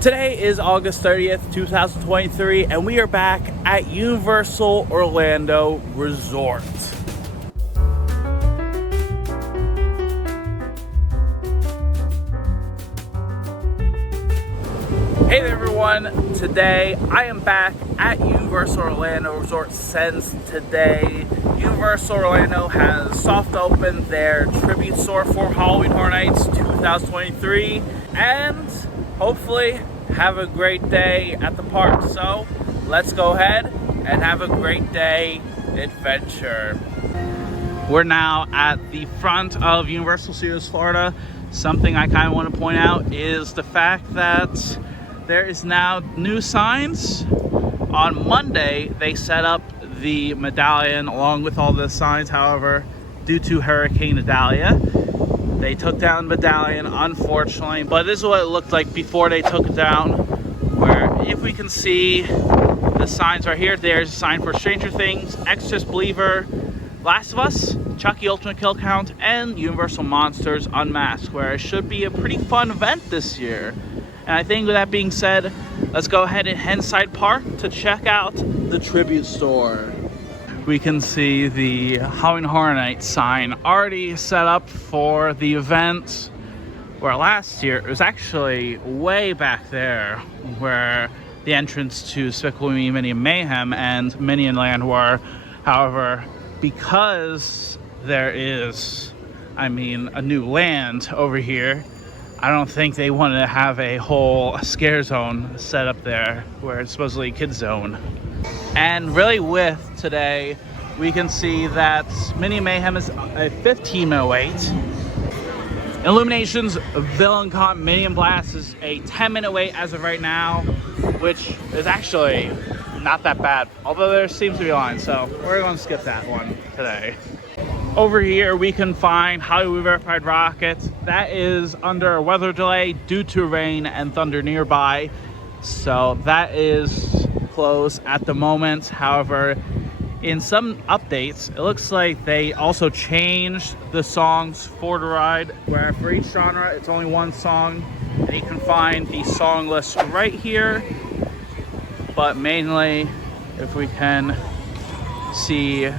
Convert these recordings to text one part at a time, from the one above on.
Today is August 30th, 2023, and we are back at Universal Orlando Resort. Hey there everyone, today I am back at Universal Orlando Resort since today Universal Orlando has soft opened their tribute store for Halloween Horror Nights 2023 and hopefully have a great day at the park. So let's go ahead and have a great day adventure. We're now at the front of Universal Studios Florida. Something I kind of want to point out is the fact that there is now new signs. On Monday, they set up the medallion along with all the signs. However, due to Hurricane Idalia, they took down the medallion, unfortunately. But this is what it looked like before they took it down. Where, if we can see the signs right here, there's a sign for Stranger Things, Exorcist Believer, Last of Us, Chucky Ultimate Kill Count, and Universal Monsters Unmasked, where it should be a pretty fun event this year. And I think with that being said, let's go ahead and head inside park to check out the tribute store. We can see the Halloween Horror Nights sign already set up for the event, where last year it was actually way back there where the entrance to Despicable Me, Minnie and Mayhem and Minion Land were. However, because there is, a new land over here, I don't think they want to have a whole scare zone set up there where it's supposedly a kid zone. And really with today, we can see that Mini Mayhem is a 15-minute wait. Illuminations Villain Con Minion Blast is a 10-minute wait as of right now, which is actually not that bad, although there seems to be a line, so we're going to skip that one today. Over here we can find Hollywood Verified Rocket. That is under a weather delay due to rain and thunder nearby, so that is closed at the moment. However, in some updates, it looks like they also changed the songs for the ride, where for each genre it's only one song, and you can find the song list right here. But mainly, if we can see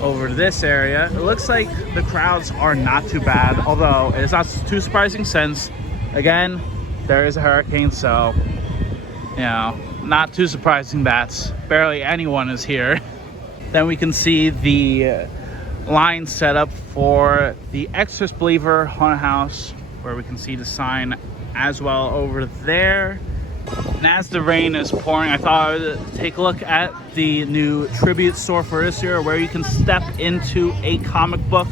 over to this area, it looks like the crowds are not too bad, although it's not too surprising since, again, there is a hurricane, so, not too surprising that barely anyone is here. Then we can see the line set up for the Exorcist Believer Haunted House, where we can see the sign as well over there. And as the rain is pouring, I thought I would take a look at the new tribute store for this year, where you can step into a comic book.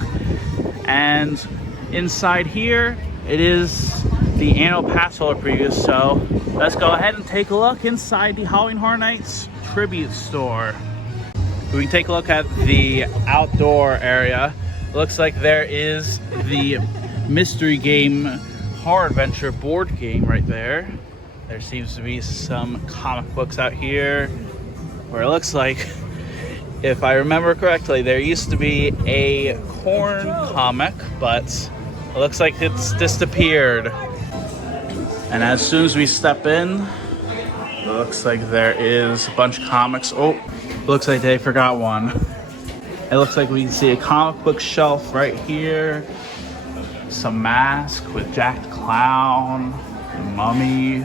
And inside here, it is the annual pass holder preview. So let's go ahead and take a look inside the Halloween Horror Nights tribute store. We can take a look at the outdoor area. It looks like there is the mystery game horror adventure board game right there. There seems to be some comic books out here, where it looks like, if I remember correctly, there used to be a Korn comic, but it looks like it's disappeared. And as soon as we step in, it looks like there is a bunch of comics. Oh, looks like they forgot one. It looks like we can see a comic book shelf right here. Some masks with Jack the Clown, Mummy.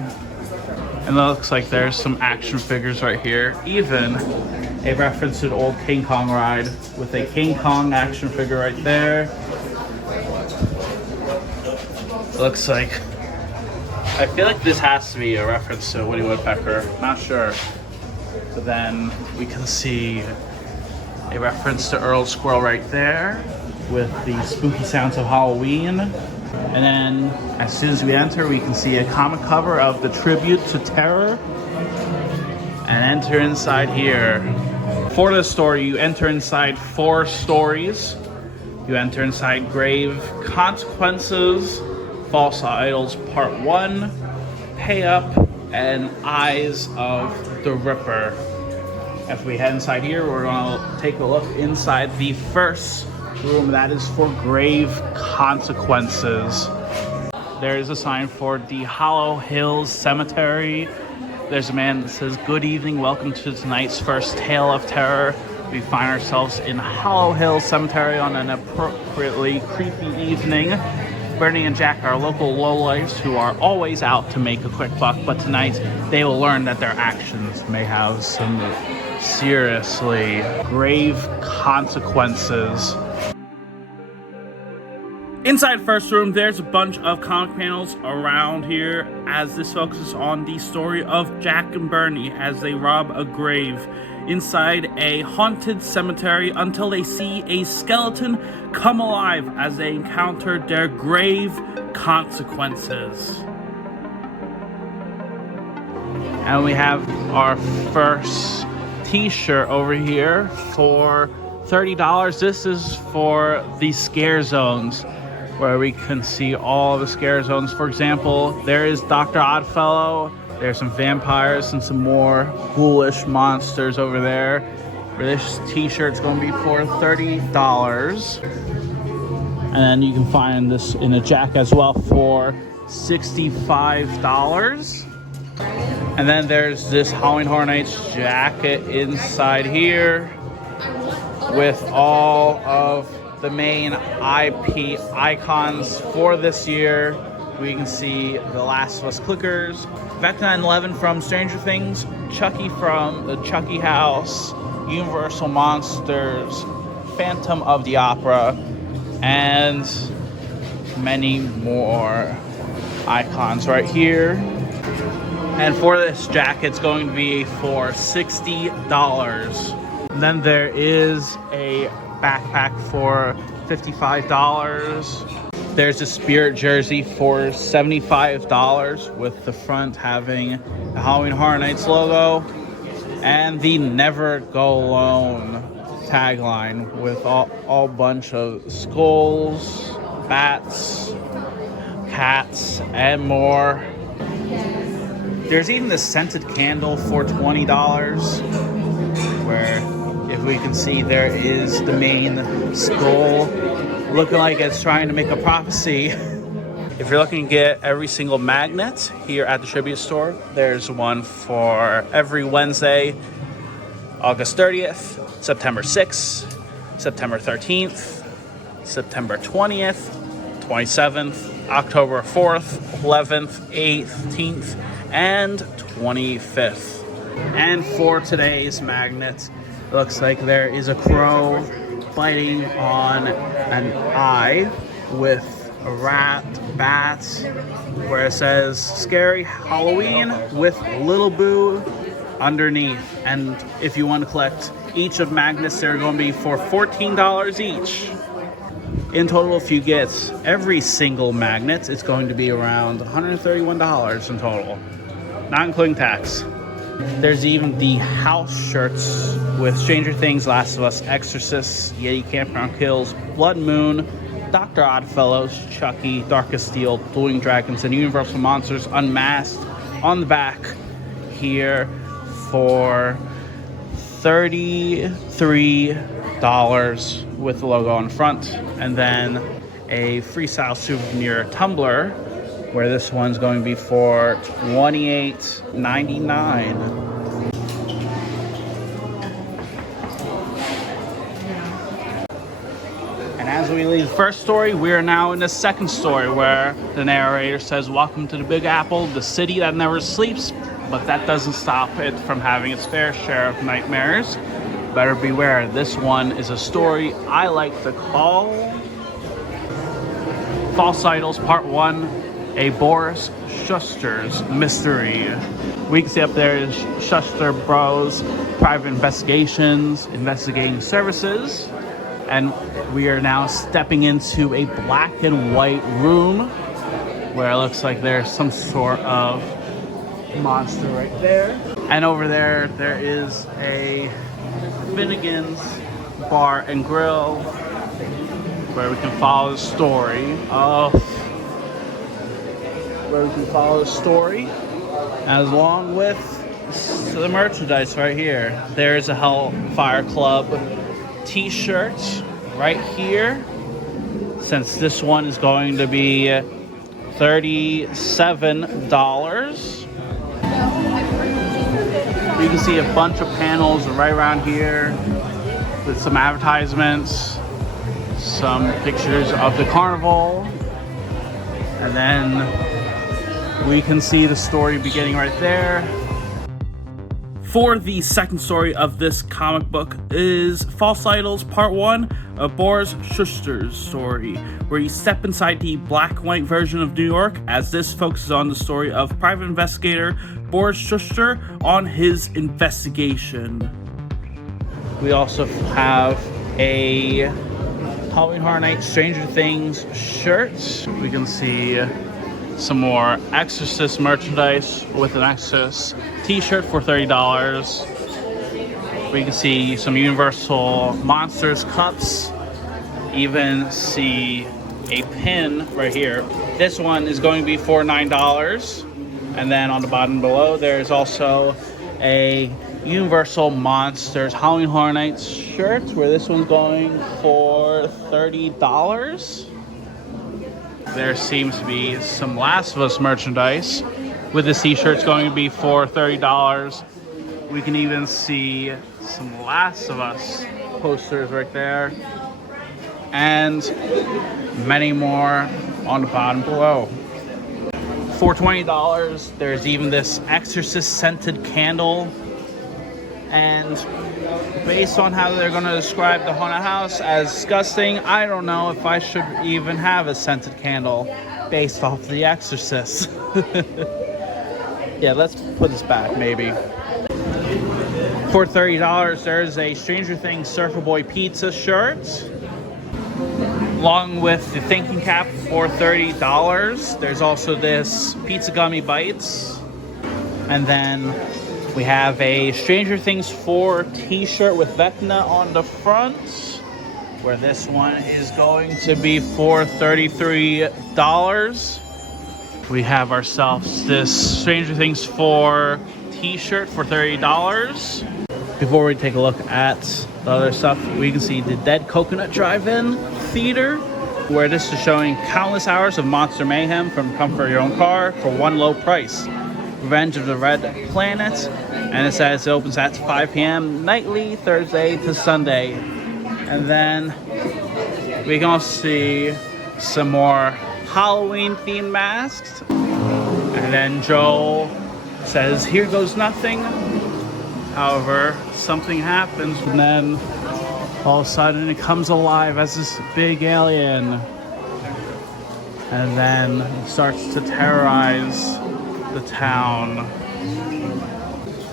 And it looks like there's some action figures right here. Even a reference to the old King Kong ride with a King Kong action figure right there. Looks like, I feel like this has to be a reference to Woody Woodpecker. Not sure. But then we can see a reference to Earl Squirrel right there with the spooky sounds of Halloween. And then as soon as we enter, we can see a comic cover of the Tribute to Terror. And enter inside here. For this story, you enter inside 4 stories. You enter inside Grave Consequences, False Idols Part 1, Pay Up, and Eyes of the Ripper. As we head inside here, we're going to take a look inside the first room that is for Grave Consequences. there is a sign for the Hollow Hills Cemetery. There's a man that says, "Good evening, welcome to tonight's first tale of terror." We find ourselves in Hollow Hills Cemetery on an appropriately creepy evening. Bernie and Jack are local lowlifes who are always out to make a quick buck, but tonight they will learn that their actions may have some seriously grave consequences. Inside first room, there's a bunch of comic panels around here as this focuses on the story of Jack and Bernie as they rob a grave inside a haunted cemetery until they see a skeleton come alive as they encounter their grave consequences. And we have our first t-shirt over here for $30. This is for the scare zones, where we can see all the scare zones. For example, there is Dr. Oddfellow. There's some vampires and some more ghoulish monsters over there. This t-shirt's going to be for $30. And then you can find this in a Jack as well for $65. And then there's this Halloween Horror Nights jacket inside here with all of the main IP icons for this year. We can see The Last of Us clickers, Vecna 9/11 from Stranger Things, Chucky from the Chucky House, Universal Monsters, Phantom of the Opera, and many more icons right here. And for this jacket, it's going to be for $60. And then there is a backpack for $55. There's a Spirit jersey for $75 with the front having the Halloween Horror Nights logo and the Never Go Alone tagline with all bunch of skulls, bats, cats, and more. There's even this scented candle for $20 where, if we can see, there is the main skull looking like it's trying to make a prophecy. If you're looking to get every single magnet here at the Tribute Store, there's one for every Wednesday, August 30th, September 6th, September 13th, September 20th, 27th, October 4th, 11th, 18th, and 25th. And for today's magnet, looks like there is a crow biting on an eye with a rat, bat, where it says "Scary Halloween" with Little Boo underneath. And if you want to collect each of magnets, they're going to be for $14 each. In total, if you get every single magnet, it's going to be around $131 in total, not including tax. There's even the house shirts with Stranger Things, Last of Us, Exorcist, Yeti Campground Kills, Blood Moon, Dr. Oddfellows, Chucky, Darkest Steel, Dueling Dragons, and Universal Monsters Unmasked on the back here for $33 with the logo on front. And then a freestyle souvenir tumbler, where this one's going to be for $28.99. And as we leave the first story, we are now in the second story, where the narrator says, "Welcome to the Big Apple, the city that never sleeps," but that doesn't stop it from having its fair share of nightmares. Better beware. This one is a story I like to call False Idols Part 1, a Boris Shuster's Mystery. We can see up there is Shuster Bros Private Investigations, Investigating Services. And we are now stepping into a black and white room where it looks like there's some sort of monster right there. And over there, there is a Finnegan's Bar and Grill where we can follow the story along with the merchandise right here. There's a Hellfire Club t-shirt right here. Since this one is going to be $37. You can see a bunch of panels right around here with some advertisements, some pictures of the carnival, and then we can see the story beginning right there. For the second story of this comic book is False Idols Part 1, a Boris Schuster's story, where you step inside the black and white version of New York, as this focuses on the story of private investigator Boris Schuster on his investigation. We also have a Halloween Horror Nights Stranger Things shirt. We can see some more Exorcist merchandise with an Exorcist t-shirt for $30. We can see some Universal Monsters cups. Even see a pin right here. This one is going to be for $9. And then on the bottom below, there's also a Universal Monsters Halloween Horror Nights shirt, where this one's going for $30. There seems to be some Last of Us merchandise with the t-shirts going to be for $30. We can even see some Last of Us posters right there, and many more on the bottom below. For $20, there's even this Exorcist scented candle, and based on how they're going to describe the haunted house as disgusting, I don't know if I should even have a scented candle based off The Exorcist. Yeah, let's put this back maybe. For $30, there's a Stranger Things Surfer Boy Pizza shirt, along with the thinking cap for $30. There's also this Pizza Gummy Bites, and then we have a Stranger Things 4 t-shirt with Vecna on the front, where this one is going to be for $33. We have ourselves this Stranger Things 4 t-shirt for $30. Before we take a look at the other stuff, we can see the Dead Coconut Drive-In Theater, where this is showing countless hours of monster mayhem from the comfort of your own car for one low price. Revenge of the Red Planet, and it says it opens at 5 p.m. nightly, Thursday to Sunday. And then we can also see some more Halloween themed masks. And then Joel says, "Here goes nothing." However, something happens, and then all of a sudden it comes alive as this big alien, and then it starts to terrorize the town.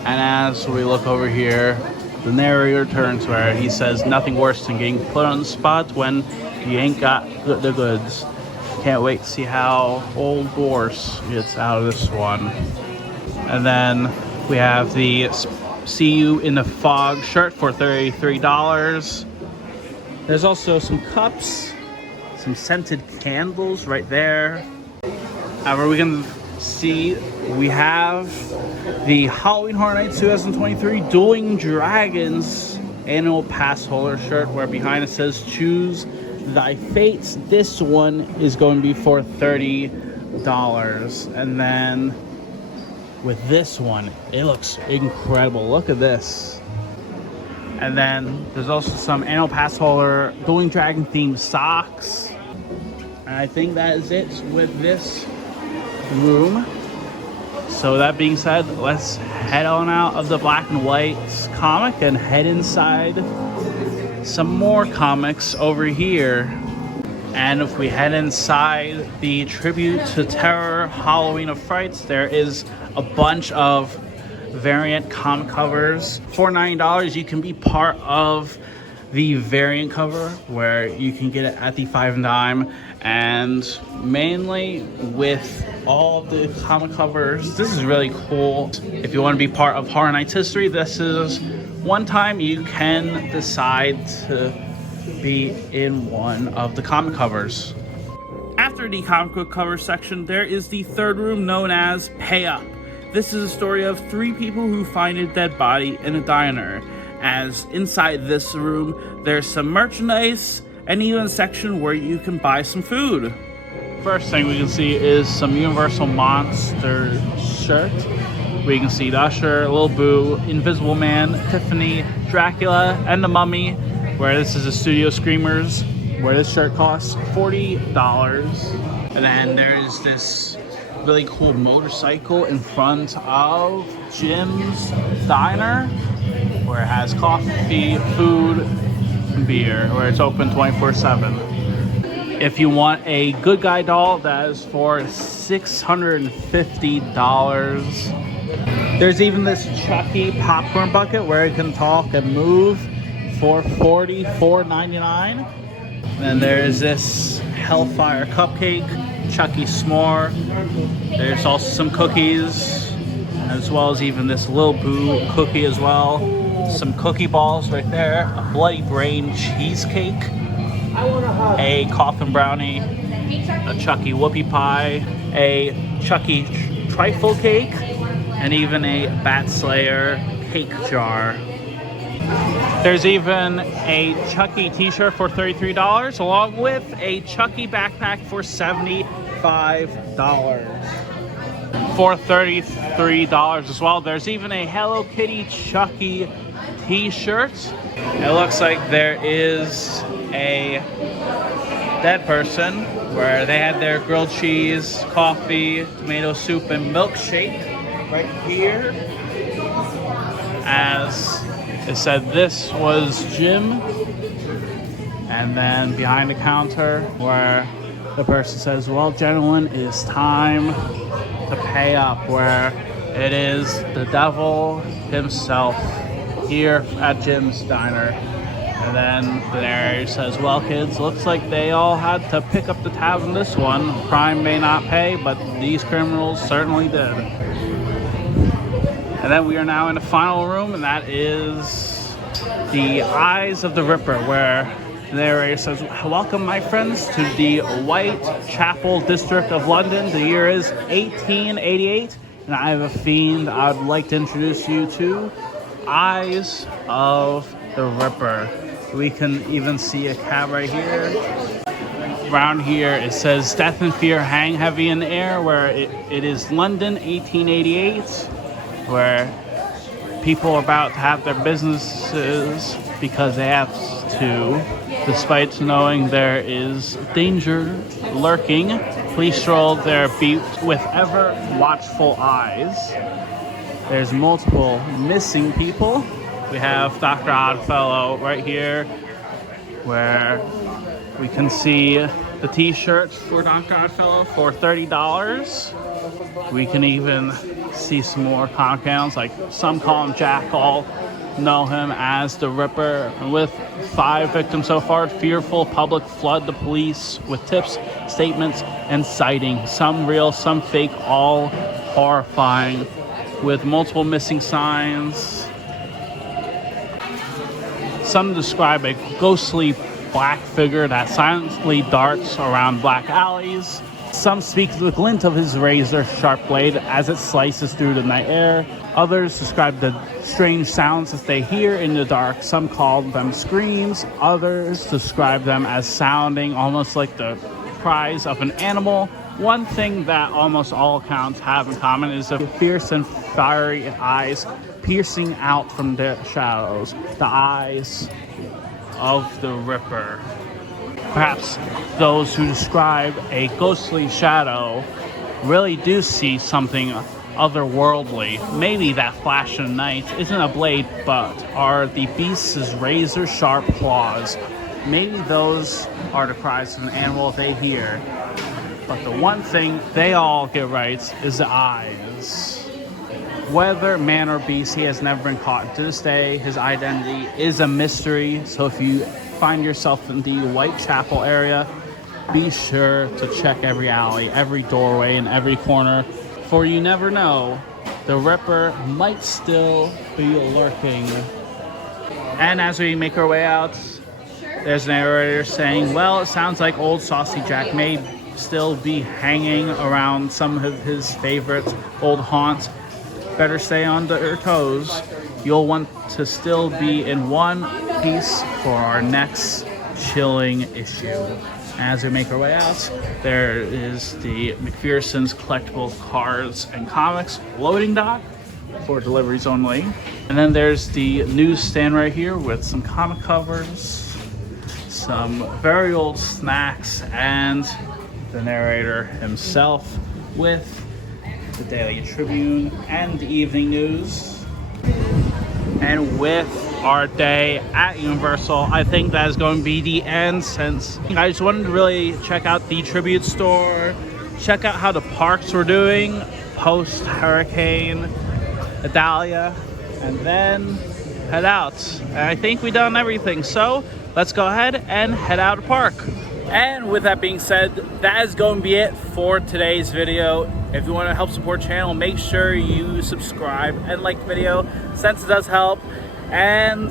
And as we look over here, the narrator turns where he says, "Nothing worse than getting put on the spot when you ain't got the goods." Can't wait to see how old Boris gets out of this one. And then we have the See You in the Fog shirt for $33. There's also some cups, some scented candles right there. However, we can see we have the Halloween Horror Nights 2023 Dueling Dragons annual pass holder shirt, where behind it says "Choose Thy Fate." This one is going to be for $30. And then with this one, it looks incredible. Look at this. And then there's also some annual pass holder Dueling Dragon themed socks. And I think that is it with this room. So that being said, let's head on out of the black and white comic and head inside some more comics over here. And if we head inside the Tribute to Terror Halloween of Frights, there is a bunch of variant comic covers. For $9, you can be part of the variant cover, where you can get it at the 5 and dime. And mainly with all the comic covers, this is really cool. If you want to be part of Horror Nights history, this is one time you can decide to be in one of the comic covers. After the comic book cover section, there is the third room known as Pay Up. This is a story of 3 people who find a dead body in a diner. As inside this room, there's some merchandise and even a section where you can buy some food. First thing we can see is some Universal Monster shirt. We can see Usher, Lil Boo, Invisible Man, Tiffany, Dracula, and the Mummy, where this is a Studio Screamers, where this shirt costs $40. And then there's this really cool motorcycle in front of Jim's Diner, where it has coffee, food, and beer, where it's open 24/7. If you want a Good Guy doll, that is for $650. There's even this Chucky popcorn bucket where it can talk and move for $44.99. And there's this Hellfire cupcake, Chucky s'more. There's also some cookies, as well as even this Lil Boo cookie as well. Some cookie balls right there, a Bloody Brain cheesecake, a coffin brownie, a Chucky whoopie pie, a Chucky trifle cake, and even a Bat Slayer cake jar. There's even a Chucky t-shirt for $33, along with a Chucky backpack for $75. For $33 as well. There's even a Hello Kitty Chucky t-shirt. It looks like there is a dead person where they had their grilled cheese, coffee, tomato soup, and milkshake right here. As it said, this was Jim. And then behind the counter where the person says, well, gentlemen, it is time to pay up, where it is the devil himself here at Jim's Diner. And then the narrator says, well, kids, looks like they all had to pick up the tab on this one. Crime may not pay, but these criminals certainly did. And then we are now in the final room, and that is the Eyes of the Ripper, where the narrator says, welcome, my friends, to the Whitechapel district of London. The year is 1888, and I have a fiend I'd like to introduce you to. Eyes of the Ripper. We can even see a cab right here. Around here it says death and fear hang heavy in the air, where it is London 1888, where people are about to have their businesses because they have to, despite knowing there is danger lurking. Please stroll their beat with ever watchful eyes. There's multiple missing people. We have Dr. Oddfellow right here, where we can see the t-shirts for Dr. Oddfellow for $30. We can even see some more compounds, like some call him Jack, all know him as the Ripper. And with 5 victims so far, fearful public flood the police with tips, statements, and sightings. Some real, some fake, all horrifying, with multiple missing signs. Some describe a ghostly black figure that silently darts around black alleys. Some speak of the glint of his razor-sharp blade as it slices through the night air. Others describe the strange sounds that they hear in the dark. Some call them screams. Others describe them as sounding almost like the cries of an animal. One thing that almost all accounts have in common is the fierce and fiery eyes piercing out from the shadows. The eyes of the Ripper. Perhaps those who describe a ghostly shadow really do see something otherworldly. Maybe that flash in the night isn't a blade, but are the beast's razor-sharp claws. Maybe those are the cries of an animal they hear. But the one thing they all get right is the eyes. Whether man or beast, he has never been caught. To this day, his identity is a mystery. So if you find yourself in the Whitechapel area, be sure to check every alley, every doorway, and every corner, for you never know, the Ripper might still be lurking. And as we make our way out, there's an narrator saying, well, it sounds like old Saucy Jack may still be hanging around some of his favorite old haunts. Better stay on your toes. You'll want to still be in one piece for our next chilling issue. As we make our way out, there is the McPherson's Collectible Cards and Comics loading dock for deliveries only. And then there's the newsstand right here with some comic covers, some very old snacks, and the narrator himself with the Daily Tribune and the Evening News. And with our day at Universal, I think that is going to be the end, since I just wanted to really check out the Tribute store, check out how the parks were doing post Hurricane Idalia, and then head out. And I think we've done everything, so let's go ahead and head out of park. And with that being said, that is going to be it for today's video. If you want to help support the channel, make sure you subscribe and like the video, since it does help. And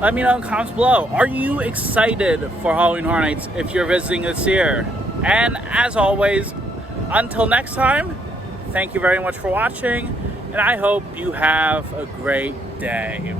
let me know in the comments below, are you excited for Halloween Horror Nights if you're visiting this year? And as always, until next time, thank you very much for watching, and I hope you have a great day.